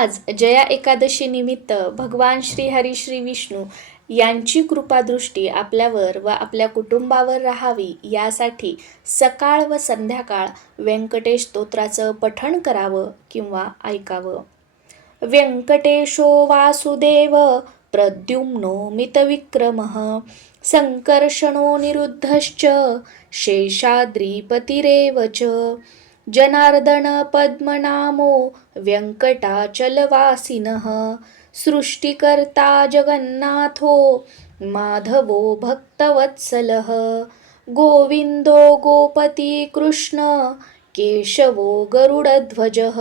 आज जया एकादशी निमित्त भगवान श्री हरी श्री विष्णू यांची कृपादृष्टी आपल्यावर व आपल्या कुटुंबावर राहावी यासाठी सकाळ व संध्याकाळ व्यंकटेश स्तोत्राचं पठण करावं किंवा ऐकावं. व्यंकटेशो वासुदेव प्रद्युम्नो मितविक्रमः संकर्षणो निरुद्धश्च शेषाद्रिपतिरेव च जनार्दन पद्मनामो व्यंकटाचलवासिनः सृष्टिकर्ता जगन्नाथो माधवो भक्तवत्सलः गोविन्दो गोपती कृष्ण केशवो गरुडध्वजः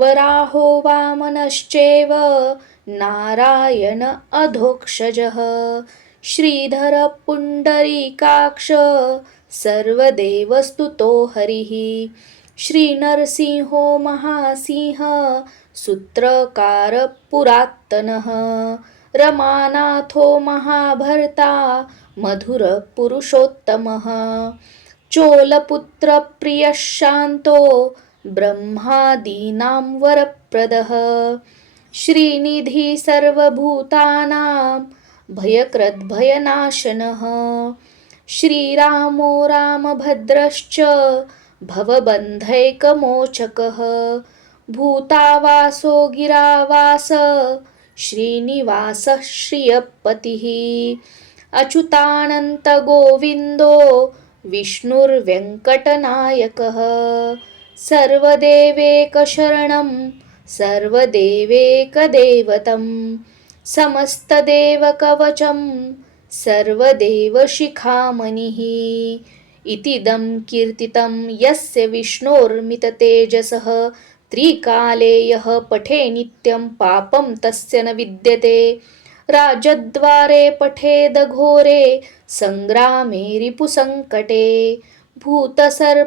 वराहो वामनश्चैव नारायण अधोक्षजः श्रीधर पुण्डरीकाक्ष सर्वदेवस्तुतो हरिः श्रीनरसिंहो महासिंह सूत्रकार पुरात्तनः रमानाथो महाभर्ता मधुर पुरुषोत्तमः चोलपुत्र प्रियः शान्तो ब्रह्मादीनां वरप्रदः श्रीनिधि सर्वभूतानां भयकृद्भयनाशनः श्रीरामो रामभद्रश्च भवबन्धैकमोचकः भूतावासो गिरावास श्रीनिवासः श्रियपतिः अच्युतानन्तगोविन्दो विष्णुर्व्यङ्कटनायकः सर्वदेवेकशरणं सर्वदेवेकदैवतं समस्तदेवकवचं सर्वदेवशिखामणिः इतीदं कीर्तितं यस्य विष्णोर्मिततेजसः त्रिकाले यः पठे नित्यं पापं तस्य न विद्यते राजद्वारे पठेदघोरे संग्रामे रिपुसङ्कटे भूतसर्पपिशाचादि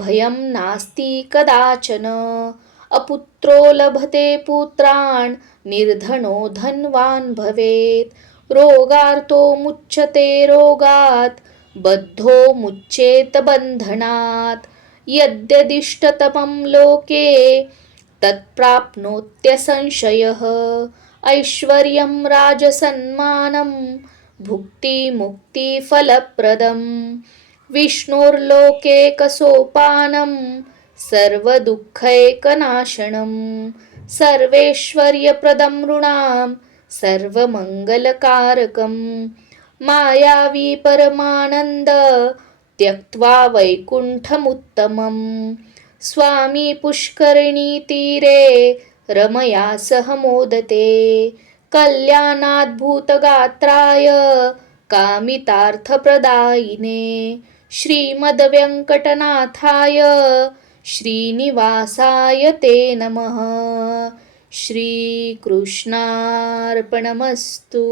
भयं नास्ति कदाचन अपुत्रो लभते पुत्रान् निर्धनो धनवान् भवेत् रोगार्तो मुच्यते रोगात् बद्धो मुच्येत बन्धनात् यद्यदिष्टतमं लोके तत्प्राप्नोत्यसंशयः ऐश्वर्यं राजसन्मानं भुक्तिमुक्तिफलप्रदं विष्णोर्लोकेकसोपानं सर्वदुःखैकनाशनं सर्वैश्वर्यप्रदं नृणां सर्वमङ्गलकारकं मायावी परमानन्द त्यक्त्वा वैकुण्ठमुत्तमं स्वामी पुष्करिणीतीरे रमया सह मोदते कल्याणाद्भुतगात्राय कामितार्थप्रदायिने श्रीमद्वेङ्कटनाथाय श्रीनिवासाय ते नमः. श्रीकृष्णार्पणमस्तु.